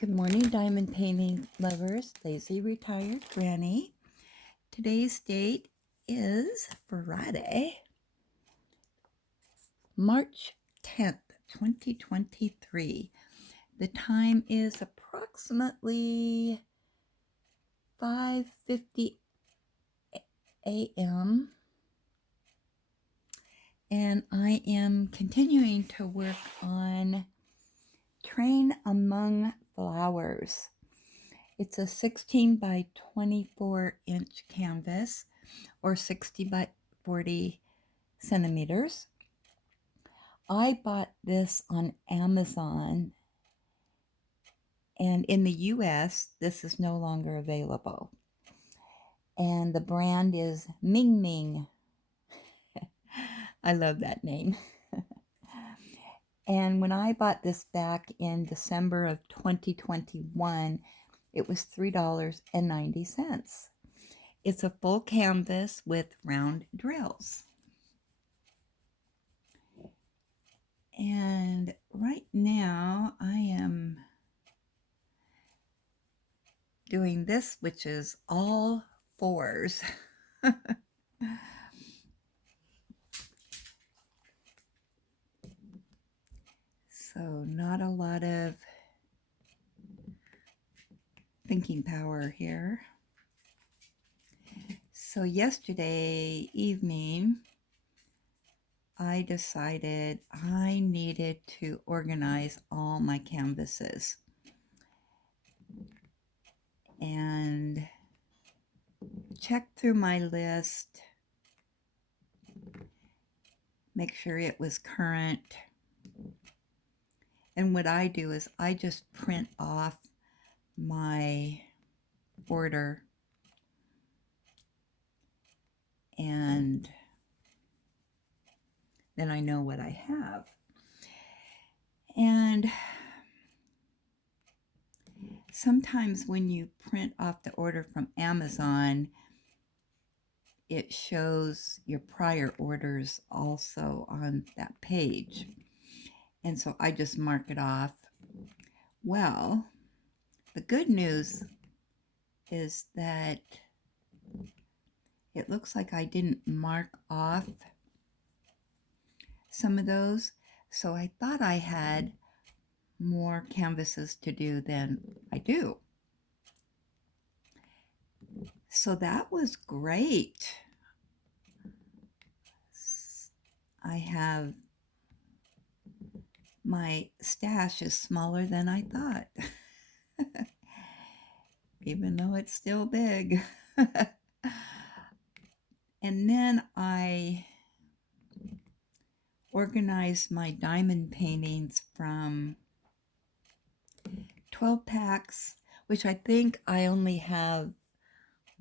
Good morning, diamond painting lovers. Lazy Retired Granny. Today's date is Friday, March 10th, 2023. The time is approximately 5:50 a.m. and I am continuing to work on Train Among Flowers. It's a 16 by 24 inch canvas or 60 by 40 centimeters. I bought this on Amazon, and in the US, this is no longer available. And the brand is Ming Ming. I love that name. And when I bought this back in December of 2021, it was $3.90. It's a full canvas with round drills. And right now I am doing this, which is all fours. So not a lot of thinking power here. So yesterday evening, I decided I needed to organize all my canvases and check through my list, make sure it was current. And what I do is I just print off my order and then I know what I have. And sometimes when you print off the order from Amazon, it shows your prior orders also on that page. And so I just mark it off. Well, the good news is that it looks like I didn't mark off some of those. So I thought I had more canvases to do than I do. So that was great. I have, my stash is smaller than I thought, even though it's still big. And then I organized my diamond paintings from 12 packs, which I think I only have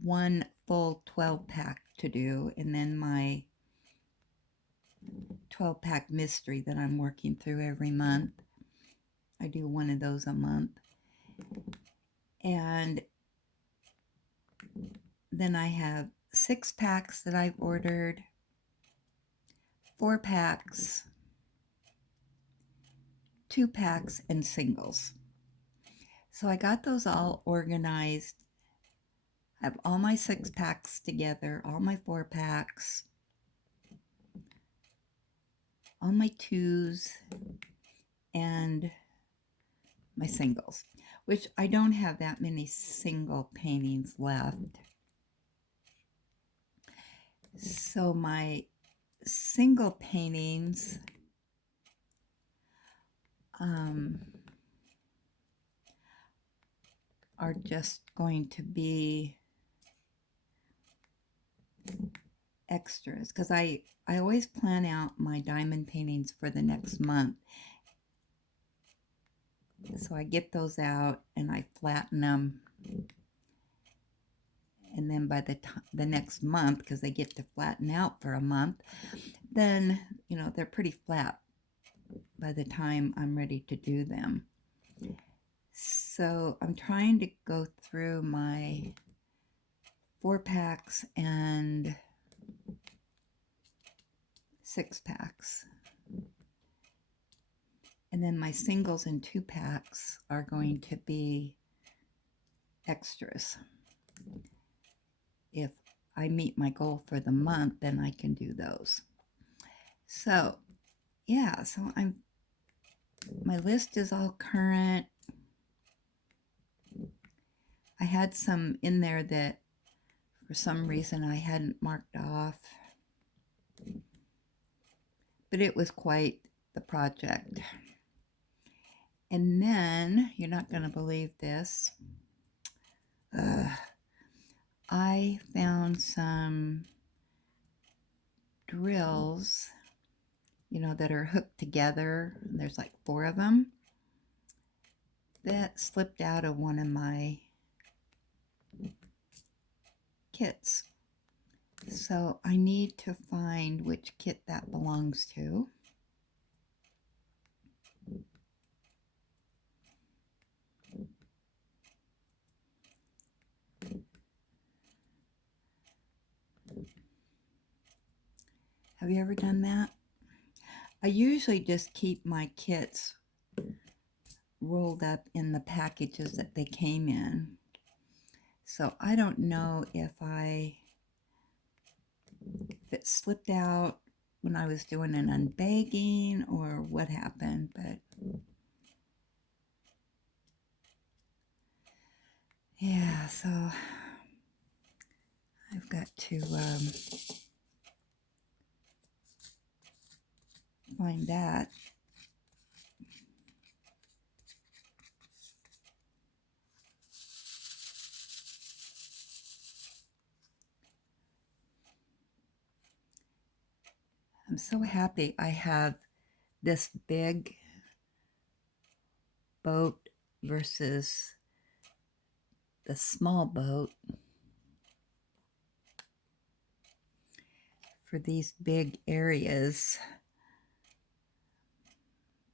one full 12 pack to do, and then my 12 pack mystery that I'm working through every month. I do one of those a month. And then I have 6 packs that I've ordered, 4 packs, 2 packs, and singles. So I got those all organized. I have all my 6 packs together, all my 4 packs, all my 2s, and my singles, which I don't have that many single paintings left. So my single paintings are just going to be extras, because I always plan out my diamond paintings for the next month. So I get those out and I flatten them. And then by the next month, because they get to flatten out for a month, then, they're pretty flat by the time I'm ready to do them. So I'm trying to go through my 4 packs and 6 packs. And then my singles and 2-packs are going to be extras. If I meet my goal for the month, then I can do those. So yeah, so my list is all current. I had some in there that for some reason I hadn't marked off, but it was quite the project. And then, you're not going to believe this, I found some drills, that are hooked together. There's like 4 of them that slipped out of one of my kits. So I need to find which kit that belongs to. Have you ever done that? I usually just keep my kits rolled up in the packages that they came in. So I don't know if it slipped out when I was doing an unbagging or what happened, but yeah, so I've got to find that. I'm so happy I have this big boat versus the small boat for these big areas,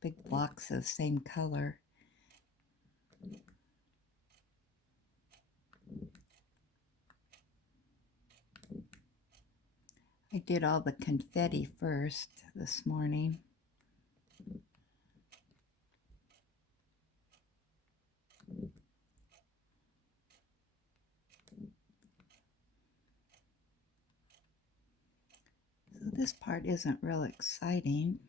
big blocks of same color. I did all the confetti first this morning. So this part isn't real exciting.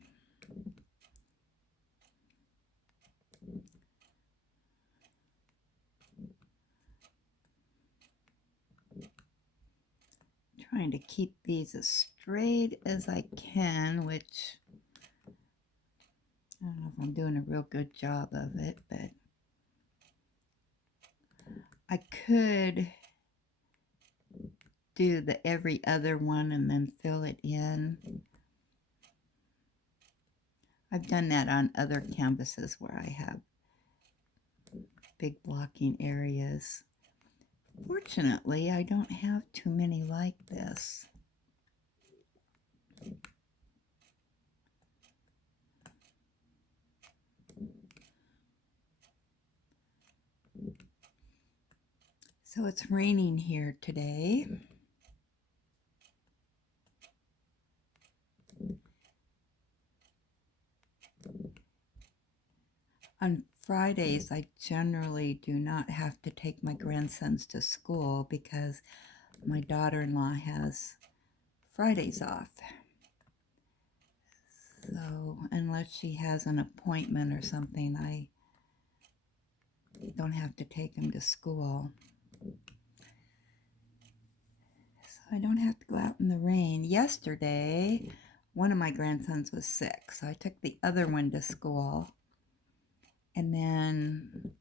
Trying to keep these as straight as I can, which I don't know if I'm doing a real good job of it, but I could do the every other one and then fill it in. I've done that on other canvases where I have big blocking areas. Fortunately, I don't have too many like this. So it's raining here today. On Fridays, I generally do not have to take my grandsons to school because my daughter-in-law has Fridays off. So unless she has an appointment or something, I don't have to take them to school. So I don't have to go out in the rain. Yesterday, one of my grandsons was sick, so I took the other one to school. And then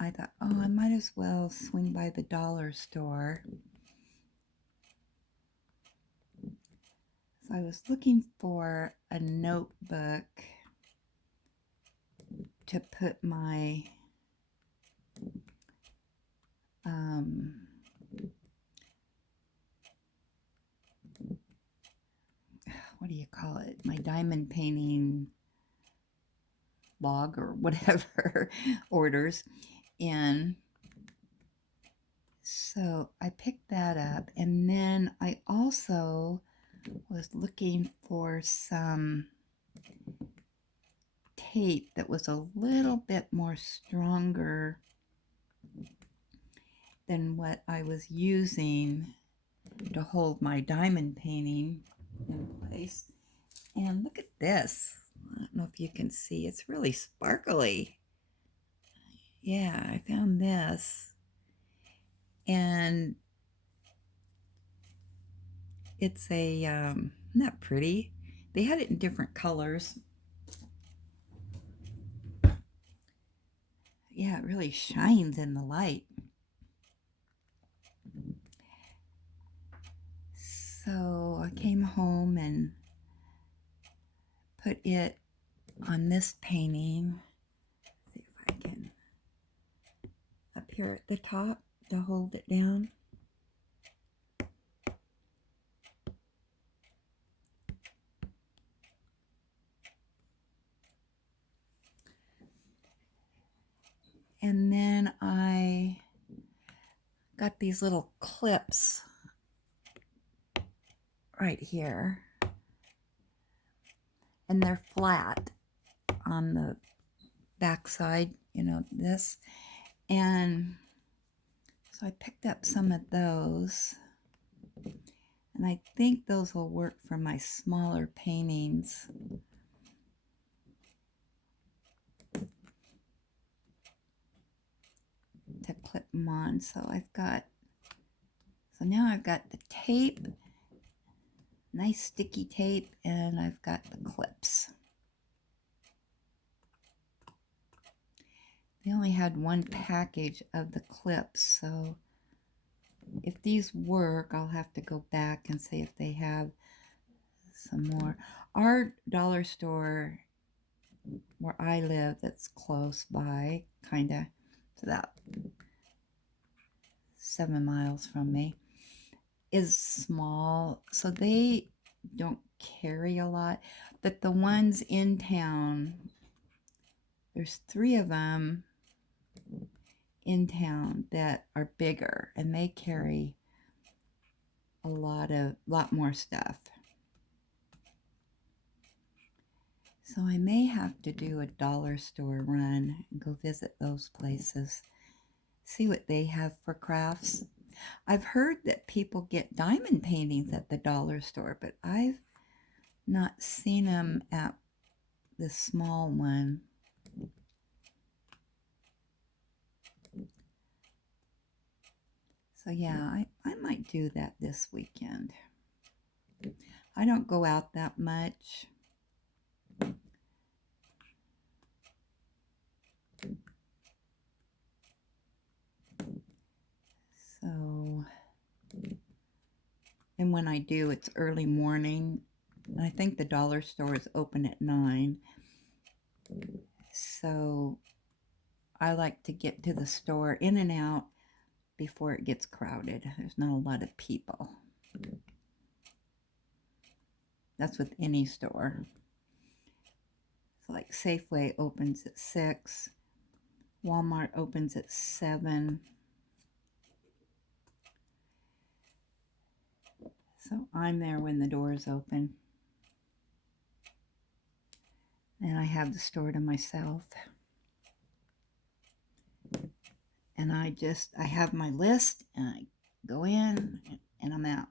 I thought, oh, I might as well swing by the dollar store. So I was looking for a notebook to put my what do you call it? My diamond painting log or whatever orders in. So I picked that up, and then I also was looking for some tape that was a little bit more stronger than what I was using to hold my diamond painting in place. And look at this. I don't know if you can see. It's really sparkly. Yeah, I found this. And it's a, isn't that pretty? They had it in different colors. Yeah, it really shines in the light. So I came home and put it on this painting. See if I can, up here at the top to hold it down. And then I got these little clips right here, and they're flat on the back side, you know, this. And so I picked up some of those, and I think those will work for my smaller paintings. To clip them on. So now I've got the tape, nice sticky tape, and I've got the clips. They only had one package of the clips, so if these work, I'll have to go back and see if they have some more. Our dollar store where I live, that's close by, kind of, to that 7 miles from me, is small, so they don't carry a lot. But the ones in town, there's 3 of them in town that are bigger, and they carry a lot more stuff. So I may have to do a dollar store run and go visit those places, see what they have for crafts. I've heard that people get diamond paintings at the dollar store, but I've not seen them at the small one. So yeah, I might do that this weekend. I don't go out that much. So, and when I do, it's early morning. I think the dollar store is open at 9. So I like to get to the store in and out before it gets crowded. There's not a lot of people. That's with any store. So like Safeway opens at 6. Walmart opens at 7. So I'm there when the doors open. And I have the store to myself. And I have my list, and I go in and I'm out.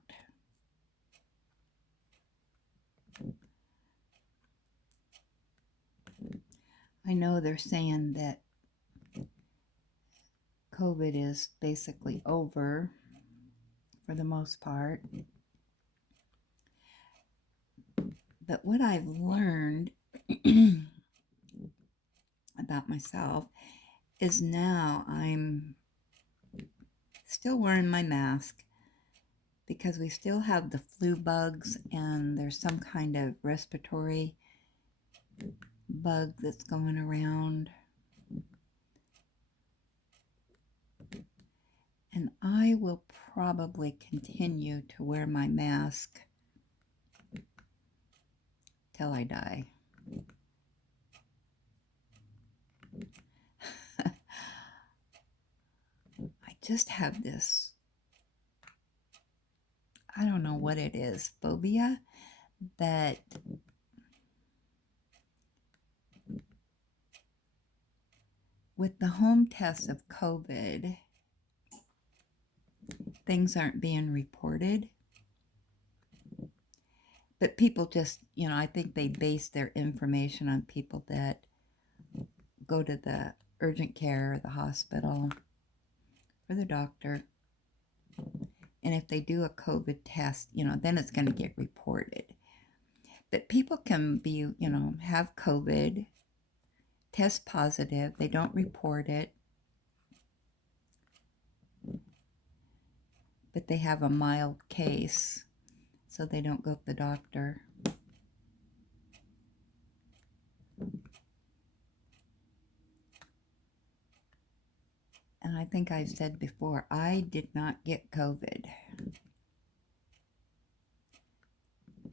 I know they're saying that COVID is basically over for the most part. But what I've learned about myself is now I'm still wearing my mask because we still have the flu bugs, and there's some kind of respiratory bug that's going around. And I will probably continue to wear my mask till I die. I just have this, I don't know what it is, phobia, that with the home tests of COVID, things aren't being reported. But people just, I think they base their information on people that go to the urgent care or the hospital or the doctor. And if they do a COVID test, then it's going to get reported. But people can be, have COVID, test positive, they don't report it, but they have a mild case, so they don't go to the doctor. And I think I've said before, I did not get COVID.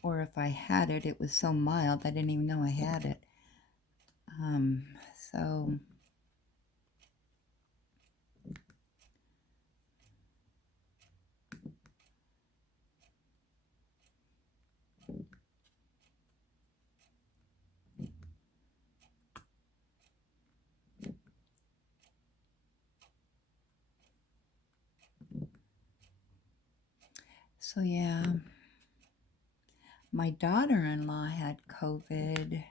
Or if I had it, it was so mild, I didn't even know I had it. So yeah, my daughter-in-law had COVID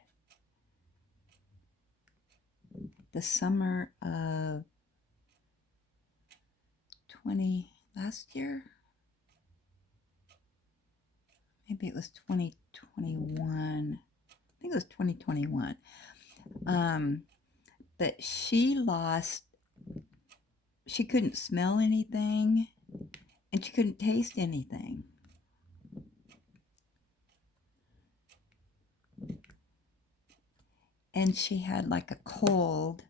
the summer of last year. Maybe it was 2021. I think it was 2021. But she couldn't smell anything and she couldn't taste anything. And she had like a cold.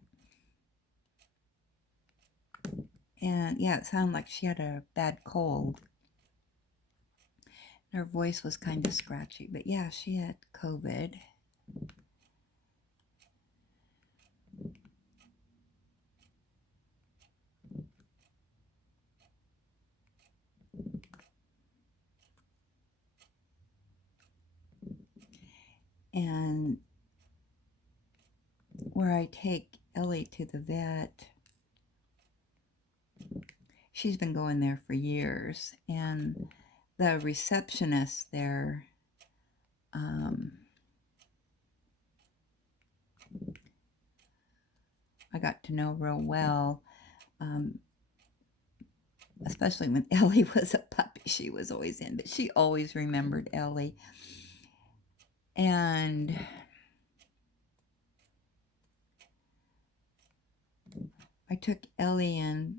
And yeah, it sounded like she had a bad cold. Her voice was kind of scratchy, but yeah, she had COVID. And where I take Ellie to the vet, she's been going there for years, and the receptionist there, I got to know real well, especially when Ellie was a puppy. She was always in, but she always remembered Ellie. And I took Ellie in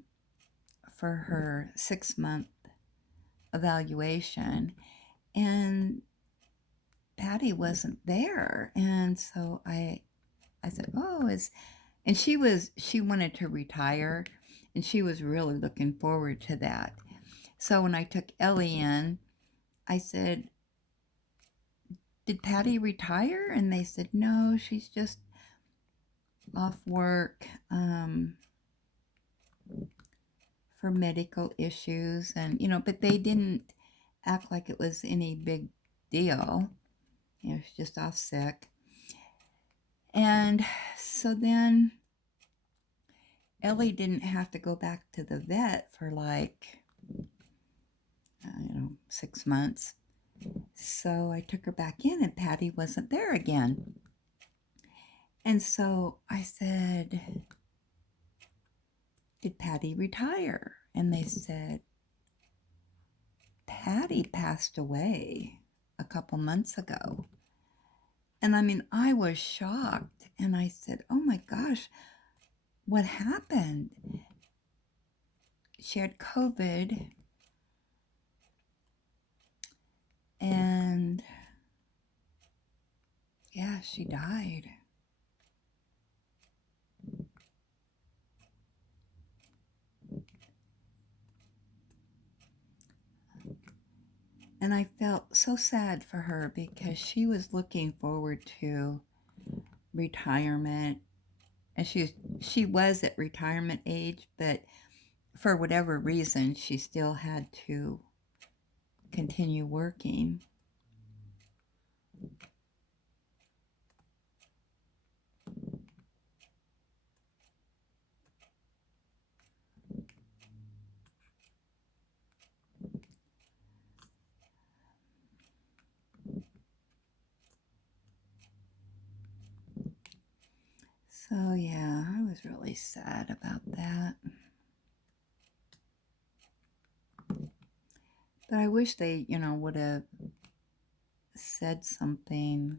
for her 6-month evaluation, and Patty wasn't there. And so I said, and she wanted to retire, and she was really looking forward to that. So when I took Ellie in, I said, did Patty retire? And they said, no, she's just off work for medical issues. And, but they didn't act like it was any big deal. She's just off sick. And so then Ellie didn't have to go back to the vet for 6 months. So I took her back in, and Patty wasn't there again. And so I said, did Patty retire? And they said, Patty passed away a couple months ago. And I was shocked. And I said, oh my gosh, what happened? She had COVID. And yeah, she died. And I felt so sad for her because she was looking forward to retirement. And she was at retirement age, but for whatever reason, she still had to continue working. So yeah, I was really sad about that. But I wish they, would have said something,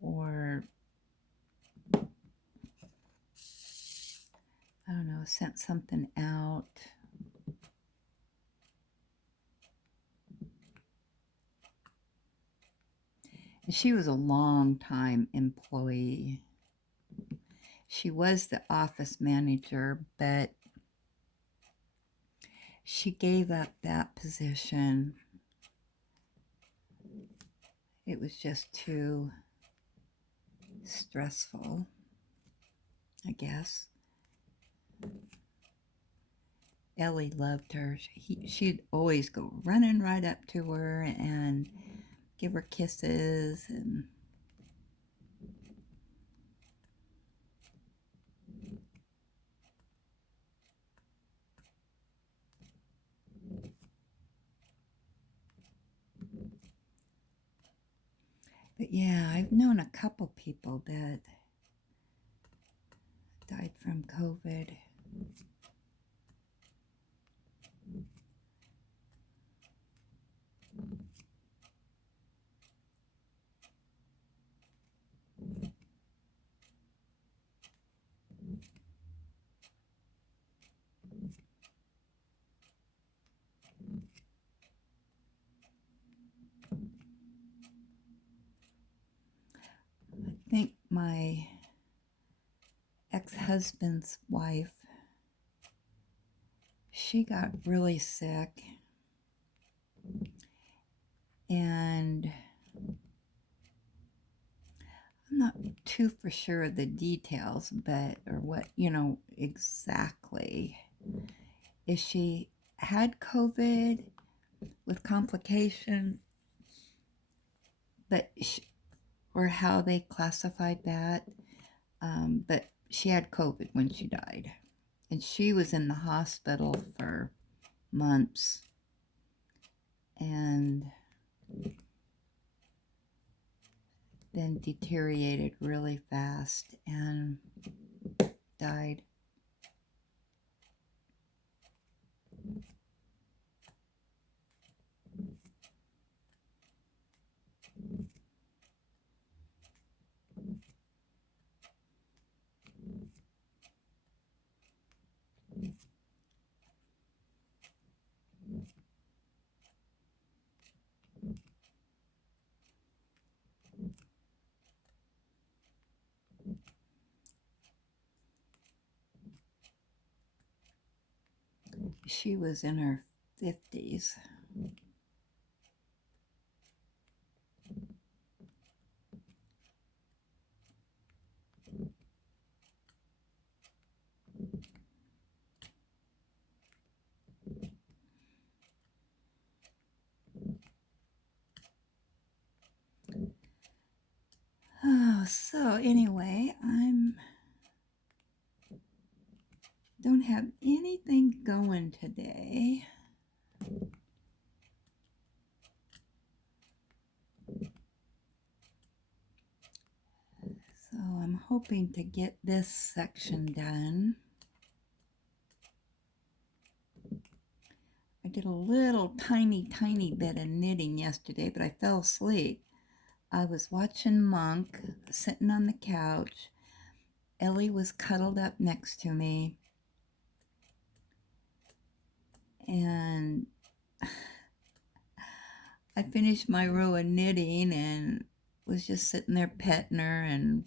or I don't know, sent something out. And she was a long-time employee. She was the office manager, but she gave up that position. It was just too stressful, I guess. Ellie loved her. She'd always go running right up to her and give her kisses. But yeah, I've known a couple people that died from COVID. I think my ex-husband's wife, she got really sick, and I'm not too for sure of the details, or what, exactly. If she had COVID with complication, or how they classified that, but she had COVID when she died. And she was in the hospital for months and then deteriorated really fast and died. She was in her 50s. Oh, so anyway, don't have anything going today. So I'm hoping to get this section done. I did a little tiny bit of knitting yesterday, but I fell asleep. I was watching Monk sitting on the couch. Ellie was cuddled up next to me. And I finished my row of knitting and was just sitting there petting her, and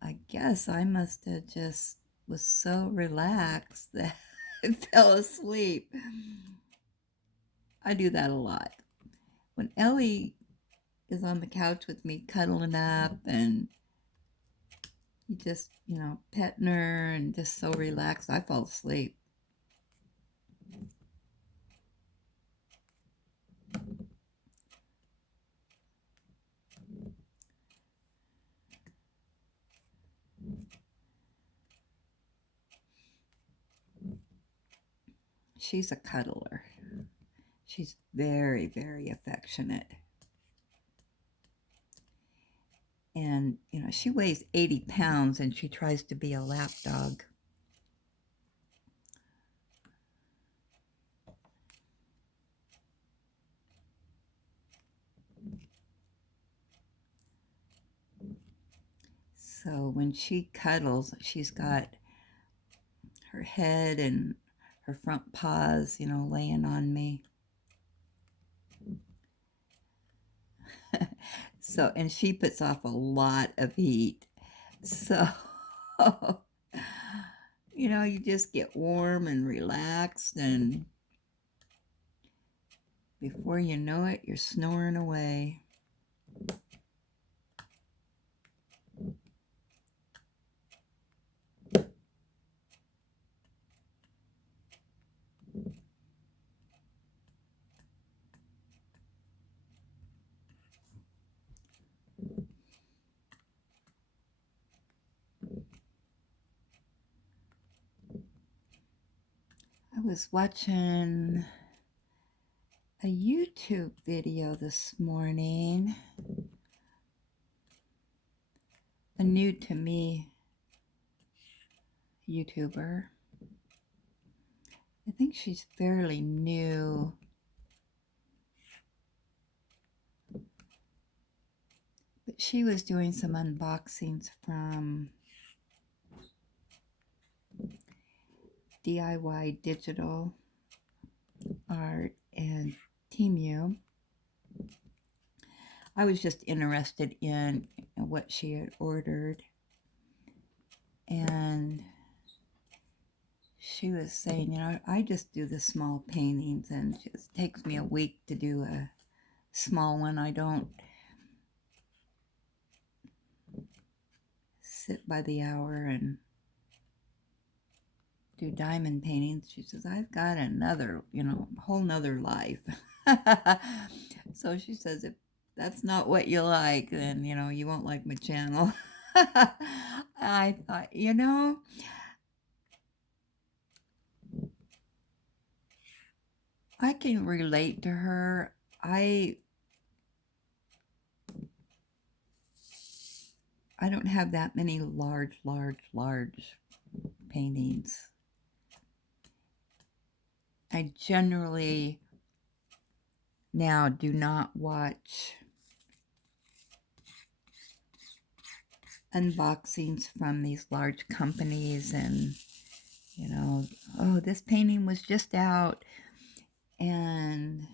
I guess I must have just was so relaxed that I fell asleep. I do that a lot. When Ellie is on the couch with me cuddling up and you just, petting her and just so relaxed, I fall asleep. She's a cuddler. She's very, very affectionate. And, she weighs 80 pounds and she tries to be a lap dog. So when she cuddles, she's got her head and her front paws, laying on me. So, and she puts off a lot of heat. So, you just get warm and relaxed, and before you know it, you're snoring away. I was watching a YouTube video this morning, a new to me YouTuber. I think she's fairly new. But she was doing some unboxings from DIY Digital Art and Temu. I was just interested in what she had ordered, and she was saying, I just do the small paintings, and it just takes me a week to do a small one. I don't sit by the hour and do diamond paintings. She says, I've got another, whole nother life. So she says, if that's not what you like, then, you won't like my channel. I thought, I can relate to her. I don't have that many large paintings. I generally now do not watch unboxings from these large companies and, oh, this painting was just out and,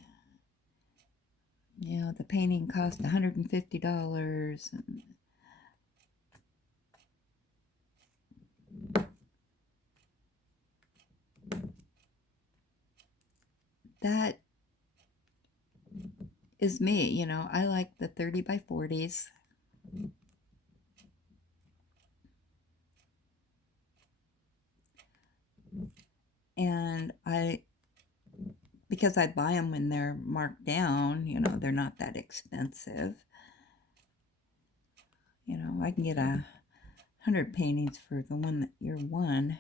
the painting cost $150 and that is me. I like the 30 by 40s. And because I buy them when they're marked down, they're not that expensive. I can get 100 paintings for the one that you're one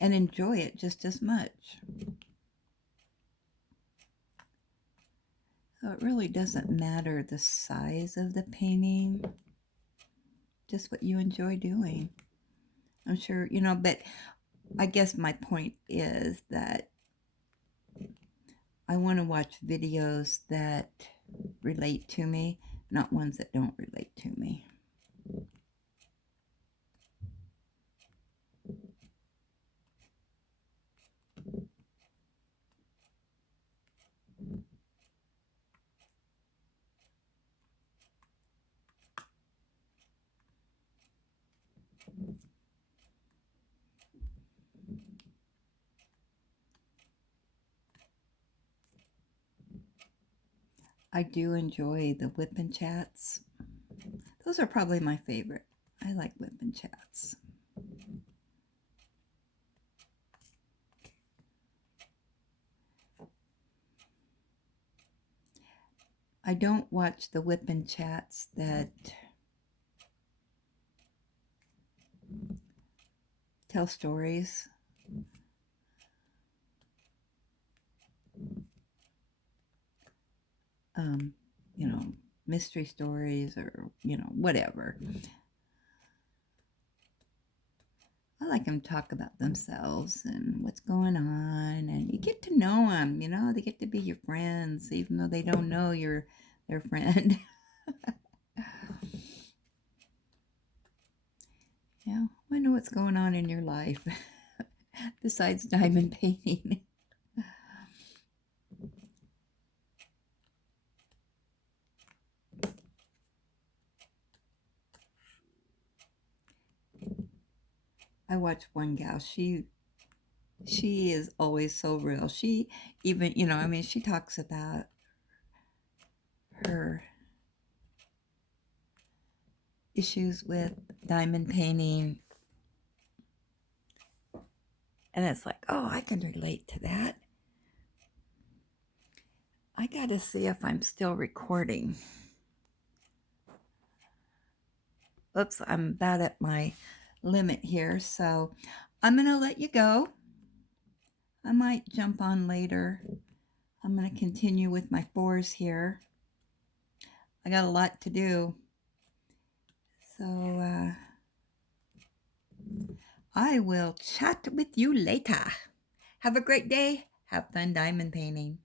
and enjoy it just as much. So it really doesn't matter the size of the painting, just what you enjoy doing. I'm sure, but I guess my point is that I want to watch videos that relate to me, not ones that don't relate to me. I do enjoy the whip and chats. Those are probably my favorite. I like whip and chats. I don't watch the whip and chats that tell stories. mystery stories or, whatever. I like them to talk about themselves and what's going on, and you get to know them, they get to be your friends, even though they don't know you're their friend. Yeah, I know what's going on in your life besides diamond painting. I watch one gal, she is always so real. She even, she talks about her issues with diamond painting. And it's like, oh, I can relate to that. I got to see if I'm still recording. Oops, I'm about at my limit here. So I'm going to let you go. I might jump on later. I'm going to continue with my 4s here. I got a lot to do. So I will chat with you later. Have a great day. Have fun diamond painting.